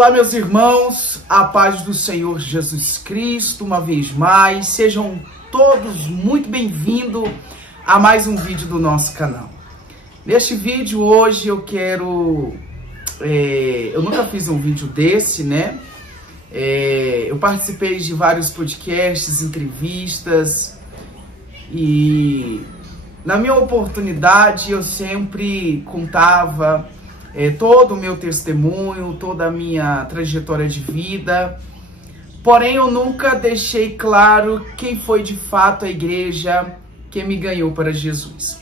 Olá, meus irmãos, a paz do Senhor Jesus Cristo, uma vez mais, sejam todos muito bem-vindos a mais um vídeo do nosso canal. Neste vídeo hoje eu quero, eu nunca fiz um vídeo desse, né? Eu participei de vários podcasts, entrevistas e na minha oportunidade eu sempre contava todo o meu testemunho, toda a minha trajetória de vida. Porém, eu nunca deixei claro quem foi de fato a igreja que me ganhou para Jesus.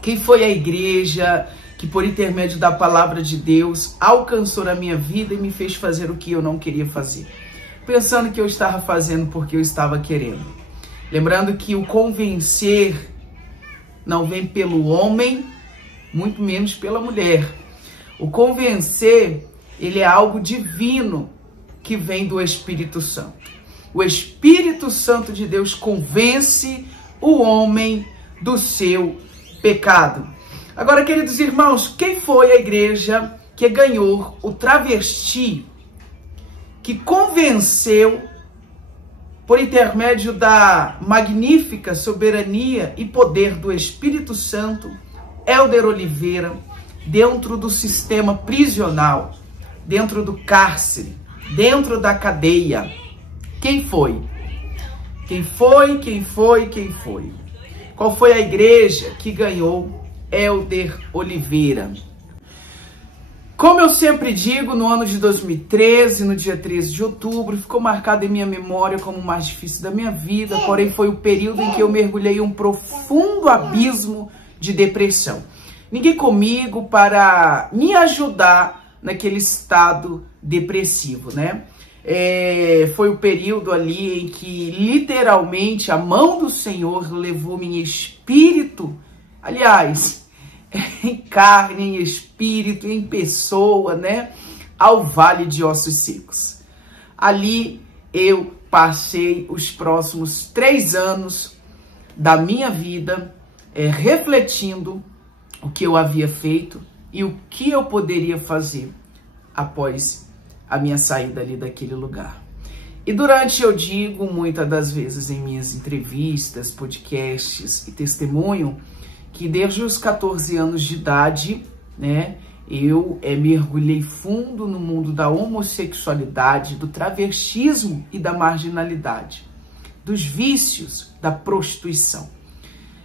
Quem foi a igreja que, por intermédio da palavra de Deus, alcançou a minha vida e me fez fazer o que eu não queria fazer, pensando que eu estava fazendo porque eu estava querendo. Lembrando que o convencer não vem pelo homem, muito menos pela mulher. O convencer, ele é algo divino que vem do Espírito Santo. O Espírito Santo de Deus convence o homem do seu pecado. Agora, queridos irmãos, quem foi a igreja que ganhou o travesti, que convenceu, por intermédio da magnífica soberania e poder do Espírito Santo, Helder Oliveira, dentro do sistema prisional, dentro do cárcere, dentro da cadeia? Quem foi? Quem foi? Quem foi? Quem foi? Qual foi a igreja que ganhou Helder Oliveira? Como eu sempre digo, no ano de 2013, no dia 13 de outubro, ficou marcado em minha memória como o mais difícil da minha vida, porém foi o período em que eu mergulhei em um profundo abismo de depressão. Ninguém comigo para me ajudar naquele estado depressivo, né? Foi o período ali em que literalmente a mão do Senhor levou-me em espírito, aliás, em carne, em espírito, em pessoa, né? Ao vale de ossos secos. Ali eu passei os próximos 3 anos da minha vida refletindo o que eu havia feito e o que eu poderia fazer após a minha saída ali daquele lugar. E durante, eu digo muitas das vezes em minhas entrevistas, podcasts e testemunho, que desde os 14 anos de idade, né, eu mergulhei fundo no mundo da homossexualidade, do travestismo e da marginalidade, dos vícios, da prostituição,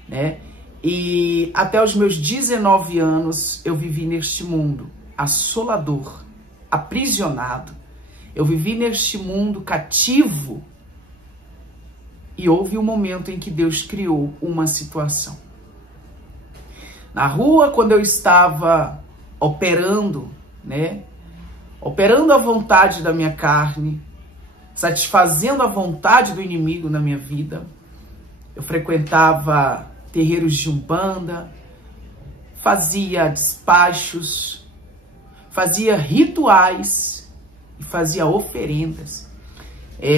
né? E até os meus 19 anos eu vivi neste mundo assolador, aprisionado. Eu vivi neste mundo cativo e houve um momento em que Deus criou uma situação. Na rua, quando eu estava operando, né? Operando a vontade da minha carne, satisfazendo a vontade do inimigo na minha vida, eu frequentava terreiros de umbanda, fazia despachos, fazia rituais e fazia oferendas.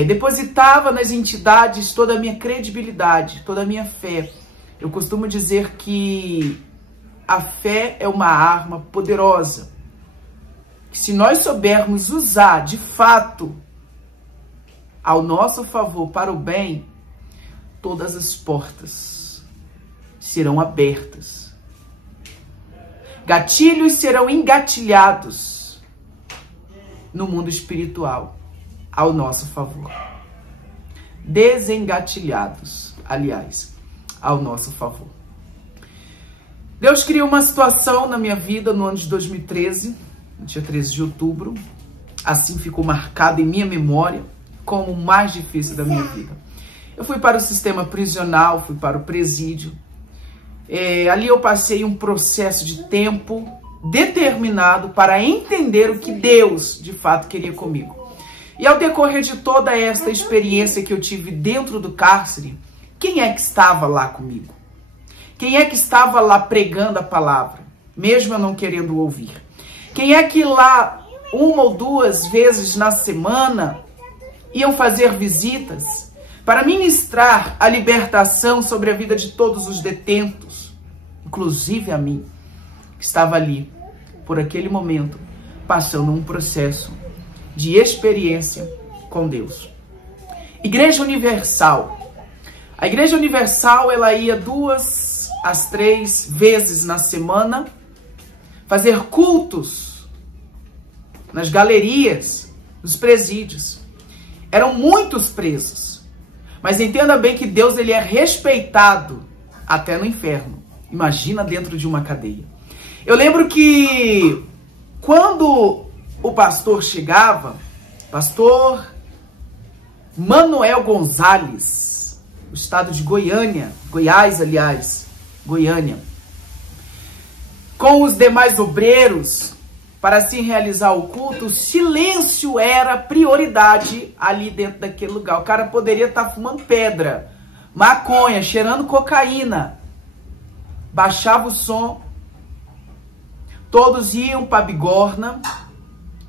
Depositava nas entidades toda a minha credibilidade, toda a minha fé. Eu costumo dizer que a fé é uma arma poderosa, que se nós soubermos usar de fato ao nosso favor para o bem, todas as portas serão abertas. Gatilhos serão engatilhados no mundo espiritual ao nosso favor. Desengatilhados, aliás, ao nosso favor. Deus criou uma situação na minha vida no ano de 2013, no dia 13 de outubro. Assim ficou marcado em minha memória como o mais difícil da minha vida. Eu fui para o sistema prisional, fui para o presídio. Ali eu passei um processo de tempo determinado para entender o que Deus de fato queria comigo. E ao decorrer de toda esta experiência que eu tive dentro do cárcere, quem é que estava lá comigo? Quem é que estava lá pregando a palavra, mesmo eu não querendo ouvir? Quem é que lá 1 ou 2 vezes na semana iam fazer visitas para ministrar a libertação sobre a vida de todos os detentos, inclusive a mim, que estava ali, por aquele momento, passando um processo de experiência com Deus. Igreja Universal. A Igreja Universal, ela ia 2 a 3 vezes na semana fazer cultos nas galerias, nos presídios. Eram muitos presos. Mas entenda bem que Deus, ele é respeitado até no inferno. Imagina dentro de uma cadeia. Eu lembro que quando o pastor chegava, pastor Manuel Gonzalez, o estado de Goiânia, Goiás, aliás, Goiânia, com os demais obreiros, para assim realizar o culto, o silêncio era prioridade ali dentro daquele lugar. O cara poderia estar fumando pedra, maconha, cheirando cocaína, baixava o som, todos iam para a bigorna,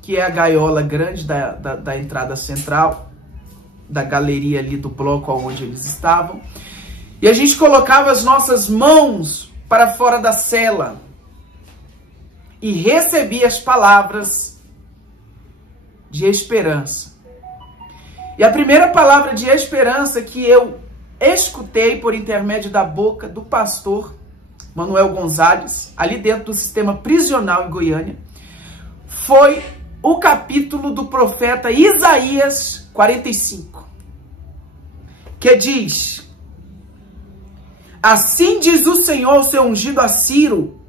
que é a gaiola grande da entrada central, da galeria ali do bloco onde eles estavam. E a gente colocava as nossas mãos para fora da cela e recebia as palavras de esperança. E a primeira palavra de esperança que eu escutei por intermédio da boca do pastor Manuel Gonzalez, ali dentro do sistema prisional em Goiânia, foi o capítulo do profeta Isaías 45, que diz: assim diz o Senhor, o seu ungido a Ciro,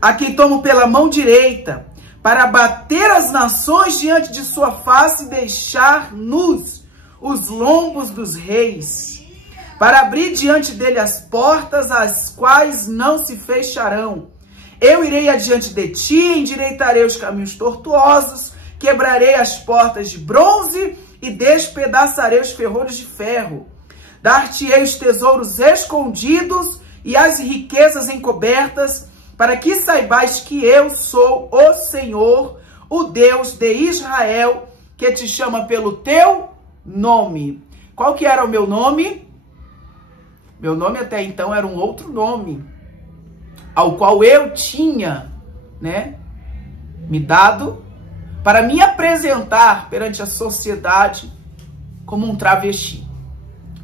a quem tomo pela mão direita, para bater as nações diante de sua face e deixar nus os lombos dos reis, para abrir diante dele as portas, as quais não se fecharão. Eu irei adiante de ti, endireitarei os caminhos tortuosos, quebrarei as portas de bronze e despedaçarei os ferrolhos de ferro. Dar-te-ei os tesouros escondidos e as riquezas encobertas, para que saibais que eu sou o Senhor, o Deus de Israel, que te chama pelo teu nome. Qual que era o meu nome? Meu nome até então era um outro nome, ao qual eu tinha, me dado para me apresentar perante a sociedade como um travesti.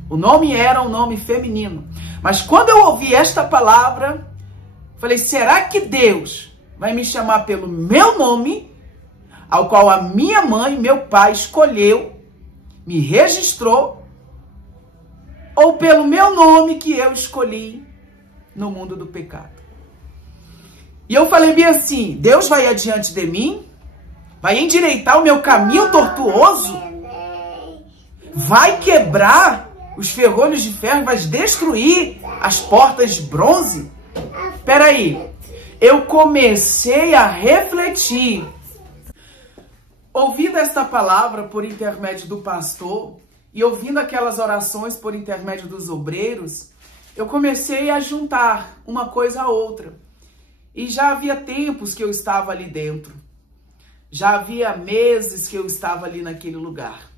O nome era um nome feminino. Mas quando eu ouvi esta palavra, falei, será que Deus vai me chamar pelo meu nome, ao qual a minha mãe e meu pai escolheu, me registrou, ou pelo meu nome que eu escolhi no mundo do pecado? E eu falei bem assim, Deus vai adiante de mim, vai endireitar o meu caminho tortuoso, vai quebrar os ferrolhos de ferro, vai destruir as portas de bronze? Peraí, eu comecei a refletir. Ouvindo esta palavra por intermédio do pastor e ouvindo aquelas orações por intermédio dos obreiros, eu comecei a juntar uma coisa a outra. E já havia tempos que eu estava ali dentro. Já havia meses que eu estava ali naquele lugar.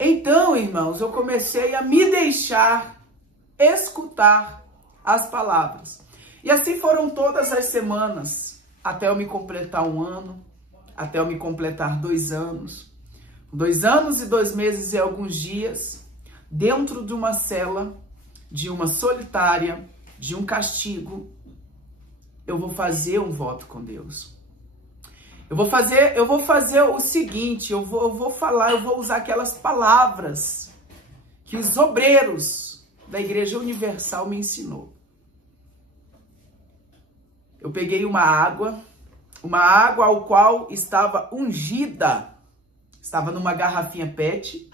Então, irmãos, eu comecei a me deixar escutar as palavras. E assim foram todas as semanas, até eu me completar 1 ano, até eu me completar 2 anos. 2 anos e 2 meses e alguns dias, dentro de uma cela, de uma solitária, de um castigo, eu vou fazer um voto com Deus. Eu vou fazer o seguinte, eu vou usar aquelas palavras que os obreiros da Igreja Universal me ensinou. Eu peguei uma água ao qual estava ungida, estava numa garrafinha PET,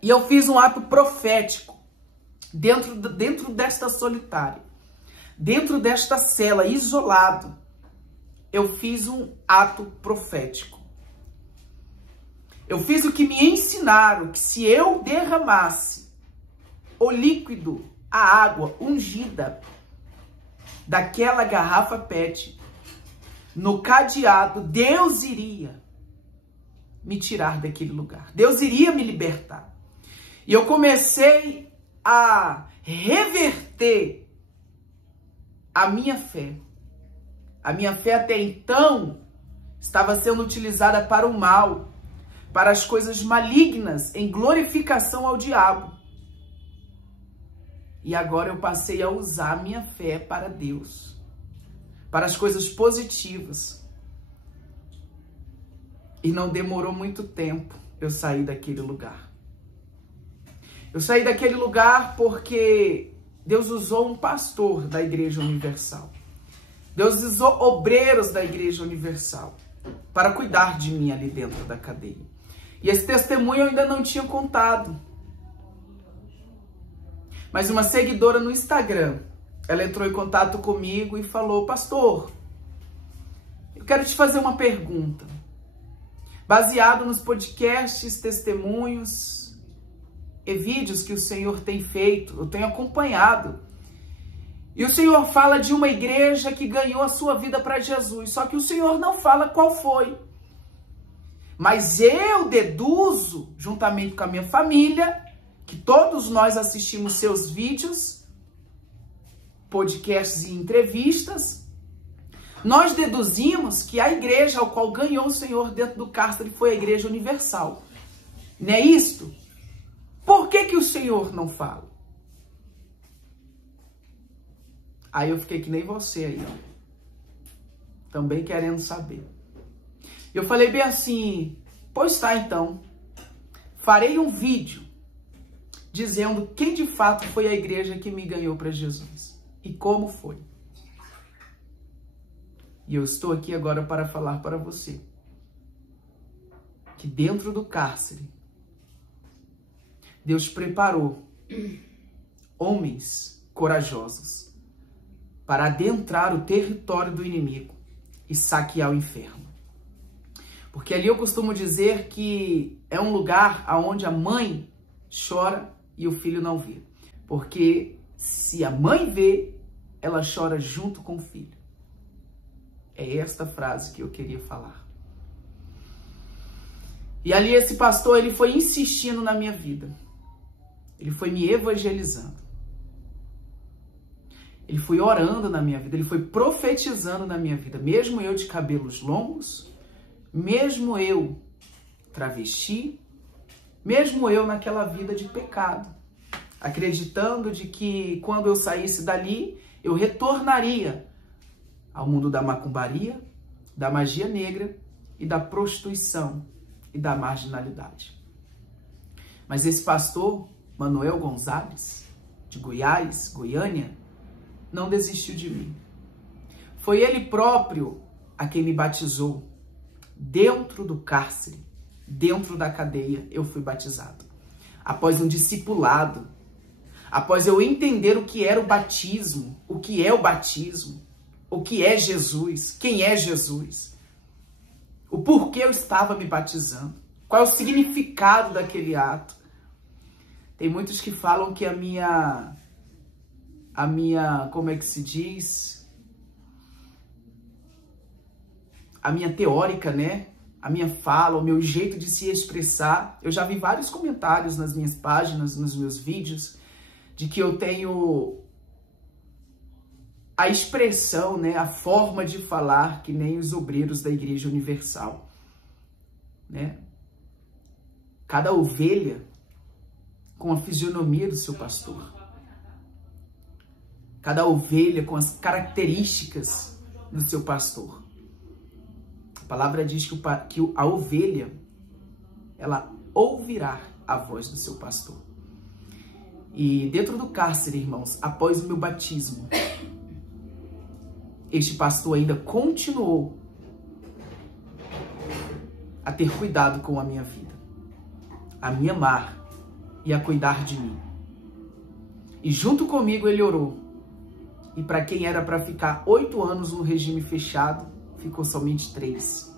e eu fiz um ato profético dentro desta solitária, dentro desta cela, isolado. Eu fiz um ato profético. Eu fiz o que me ensinaram, que se eu derramasse o líquido, a água ungida daquela garrafa PET no cadeado, Deus iria me tirar daquele lugar. Deus iria me libertar. E eu comecei a reverter a minha fé. A minha fé até então estava sendo utilizada para o mal, para as coisas malignas, em glorificação ao diabo. E agora eu passei a usar a minha fé para Deus, para as coisas positivas. E não demorou muito tempo eu saí daquele lugar. Eu saí daquele lugar porque Deus usou um pastor da Igreja Universal. Deus usou obreiros da Igreja Universal para cuidar de mim ali dentro da cadeia. E esse testemunho eu ainda não tinha contado. Mas uma seguidora no Instagram, ela entrou em contato comigo e falou: pastor, eu quero te fazer uma pergunta. Baseado nos podcasts, testemunhos e vídeos que o Senhor tem feito, eu tenho acompanhado. E o Senhor fala de uma igreja que ganhou a sua vida para Jesus, só que o Senhor não fala qual foi. Mas eu deduzo, juntamente com a minha família, que todos nós assistimos seus vídeos, podcasts e entrevistas, nós deduzimos que a igreja ao qual ganhou o Senhor dentro do cárcere foi a Igreja Universal. Não é isto? Por que o Senhor não fala? Aí eu fiquei que nem você aí, ó. Também querendo saber. Eu falei bem assim: pois tá, então. Farei um vídeo dizendo quem de fato foi a igreja que me ganhou para Jesus. E como foi. E eu estou aqui agora para falar para você que dentro do cárcere, Deus preparou homens corajosos para adentrar o território do inimigo e saquear o inferno. Porque ali eu costumo dizer que é um lugar onde a mãe chora e o filho não vê. Porque se a mãe vê, ela chora junto com o filho. É esta frase que eu queria falar. E ali esse pastor, ele foi insistindo na minha vida. Ele foi me evangelizando. Ele foi orando na minha vida, ele foi profetizando na minha vida. Mesmo eu de cabelos longos, mesmo eu travesti, mesmo eu naquela vida de pecado, acreditando de que quando eu saísse dali, eu retornaria ao mundo da macumbaria, da magia negra e da prostituição e da marginalidade. Mas esse pastor, Manuel Gonzalez, de Goiás, Goiânia, não desistiu de mim. Foi ele próprio a quem me batizou. Dentro do cárcere, dentro da cadeia, eu fui batizado. Após um discipulado, após eu entender o que era o batismo, o que é o batismo, o que é Jesus, quem é Jesus, o porquê eu estava me batizando, qual é o significado daquele ato. Tem muitos que falam que a minha, como é que se diz? A minha teórica, né? A minha fala, o meu jeito de se expressar. Eu já vi vários comentários nas minhas páginas, nos meus vídeos, de que eu tenho a expressão, né? A forma de falar que nem os obreiros da Igreja Universal, né? Cada ovelha com a fisionomia do seu pastor. Cada ovelha com as características do seu pastor. A palavra diz que a ovelha, ela ouvirá a voz do seu pastor. E dentro do cárcere, irmãos, após o meu batismo, este pastor ainda continuou a ter cuidado com a minha vida, a me amar e a cuidar de mim. E junto comigo ele orou. E para quem era para ficar 8 anos no regime fechado, ficou somente 3.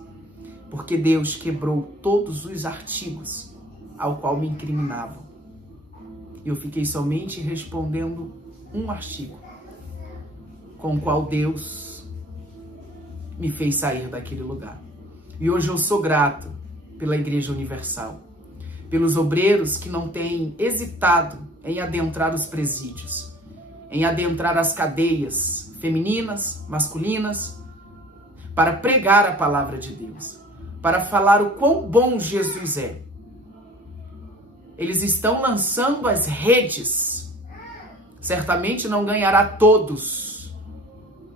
Porque Deus quebrou todos os artigos ao qual me incriminavam. E eu fiquei somente respondendo um artigo, com o qual Deus me fez sair daquele lugar. E hoje eu sou grato pela Igreja Universal, pelos obreiros que não têm hesitado em adentrar os presídios, em adentrar as cadeias femininas, masculinas, para pregar a palavra de Deus, para falar o quão bom Jesus é. Eles estão lançando as redes. Certamente não ganhará todos,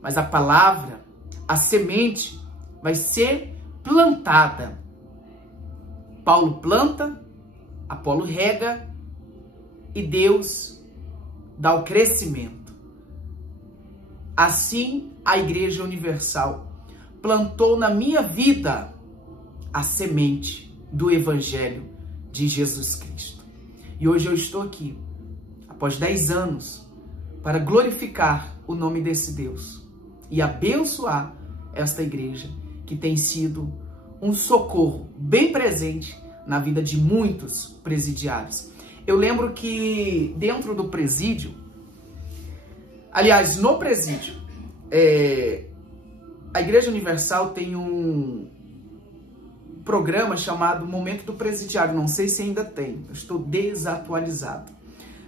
mas a palavra, a semente, vai ser plantada. Paulo planta, Apolo rega e Deus dá o crescimento. Assim, a Igreja Universal plantou na minha vida a semente do Evangelho de Jesus Cristo. E hoje eu estou aqui, após 10 anos, para glorificar o nome desse Deus e abençoar esta igreja que tem sido um socorro bem presente na vida de muitos presidiários. Eu lembro que dentro do presídio, aliás, no presídio, a Igreja Universal tem um programa chamado Momento do Presidiário. Não sei se ainda tem, eu estou desatualizado.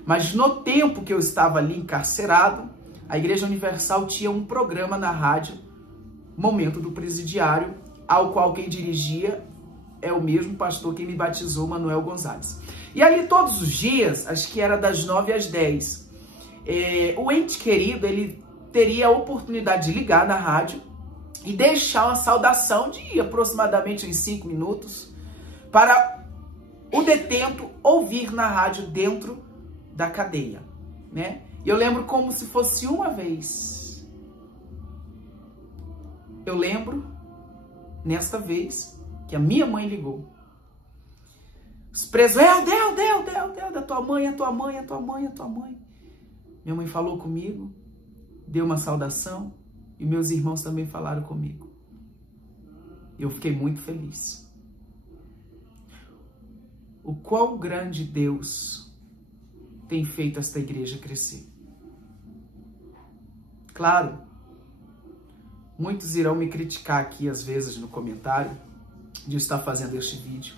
Mas no tempo que eu estava ali encarcerado, a Igreja Universal tinha um programa na rádio, Momento do Presidiário, ao qual quem dirigia é o mesmo pastor que me batizou, Manuel Gonzalez. E ali todos os dias, acho que era das 9 às 10, o ente querido, ele teria a oportunidade de ligar na rádio e deixar uma saudação de aproximadamente uns 5 minutos para o detento ouvir na rádio dentro da cadeia, né? E eu lembro como se fosse uma vez. Eu lembro, nesta vez, que a minha mãe ligou. Os presos, Del, da tua mãe, a tua mãe, a tua mãe, a tua mãe. Minha mãe falou comigo, deu uma saudação, e meus irmãos também falaram comigo. Eu fiquei muito feliz. O quão grande Deus tem feito esta igreja crescer. Claro, muitos irão me criticar aqui, às vezes, no comentário, de estar fazendo este vídeo.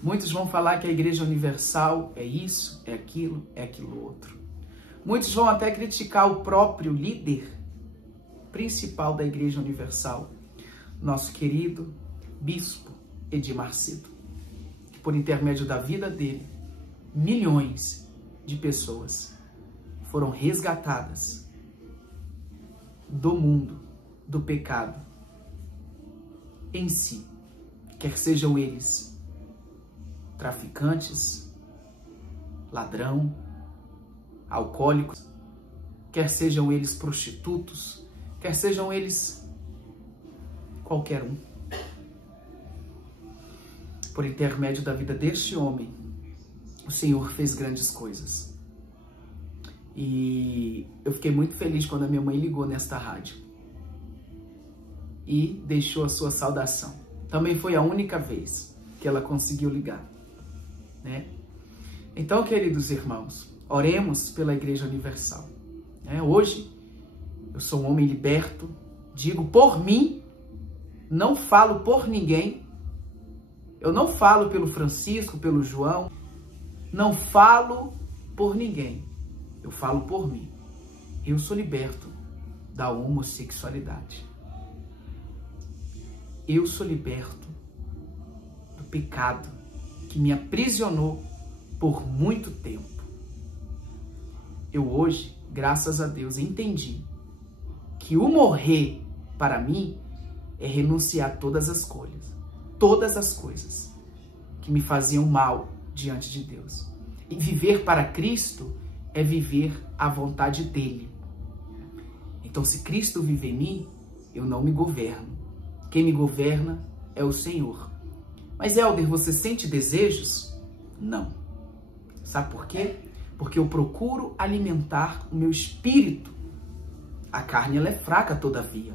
Muitos vão falar que a Igreja Universal é isso, é aquilo outro. Muitos vão até criticar o próprio líder principal da Igreja Universal, nosso querido Bispo Edir Macedo, que por intermédio da vida dele, milhões de pessoas foram resgatadas do mundo, do pecado em si, quer sejam eles traficantes, ladrão, alcoólicos, quer sejam eles prostitutos, quer sejam eles qualquer um. Por intermédio da vida deste homem, o Senhor fez grandes coisas. E eu fiquei muito feliz quando a minha mãe ligou nesta rádio e deixou a sua saudação. Também foi a única vez que ela conseguiu ligar, né? Então, queridos irmãos, oremos pela Igreja Universal. Hoje, eu sou um homem liberto, digo por mim, não falo por ninguém. Eu não falo pelo Francisco, pelo João, não falo por ninguém. Eu falo por mim. Eu sou liberto da homossexualidade. Eu sou liberto do pecado que me aprisionou por muito tempo. Eu hoje, graças a Deus, entendi que o morrer para mim é renunciar a todas as coisas que me faziam mal diante de Deus. E viver para Cristo é viver a vontade dele. Então, se Cristo vive em mim, eu não me governo. Quem me governa é o Senhor. Mas, Helder, você sente desejos? Não. Sabe por quê? Porque eu procuro alimentar o meu espírito. A carne, ela é fraca, todavia.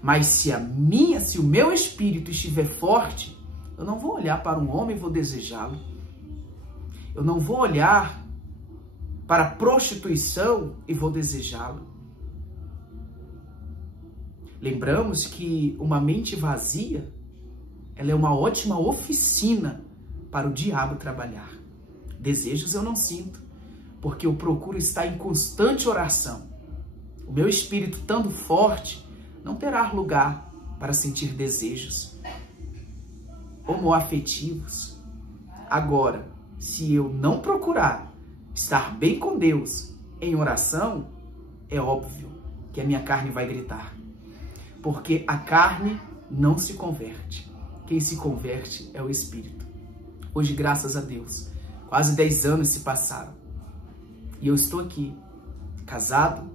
Mas se o meu espírito estiver forte, eu não vou olhar para um homem e vou desejá-lo. Eu não vou olhar para a prostituição e vou desejá-lo. Lembramos que uma mente vazia, ela é uma ótima oficina para o diabo trabalhar. Desejos eu não sinto, porque eu procuro estar em constante oração. O meu espírito estando forte, não terá lugar para sentir desejos homoafetivos. Agora, se eu não procurar estar bem com Deus em oração, é óbvio que a minha carne vai gritar. Porque a carne não se converte. Quem se converte é o Espírito. Hoje, graças a Deus, quase 10 anos se passaram. E eu estou aqui, casado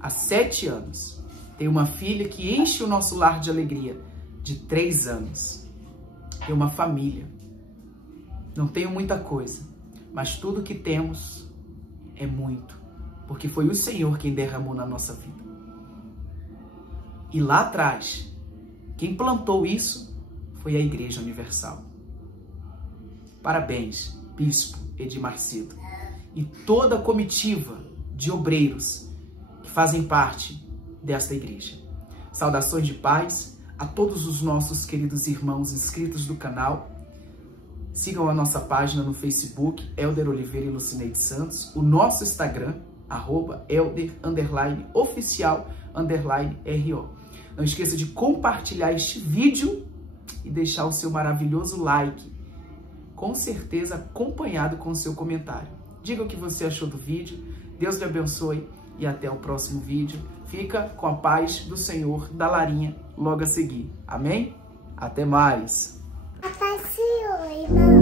há 7 anos. Tenho uma filha que enche o nosso lar de alegria, de 3 anos. Tenho uma família. Não tenho muita coisa, mas tudo que temos é muito, porque foi o Senhor quem derramou na nossa vida. E lá atrás, quem plantou isso foi a Igreja Universal. Parabéns, Bispo Edir Macedo e toda a comitiva de obreiros que fazem parte desta igreja. Saudações de paz a todos os nossos queridos irmãos inscritos do canal. Sigam a nossa página no Facebook, Elder Oliveira e Lucineide Santos, o nosso Instagram, @elder_oficial_RO. Não esqueça de compartilhar este vídeo e deixar o seu maravilhoso like, com certeza acompanhado com o seu comentário. Diga o que você achou do vídeo, Deus lhe abençoe e até o próximo vídeo. Fica com a paz do Senhor da Larinha logo a seguir. Amém? Até mais! A paz do Senhor, irmão.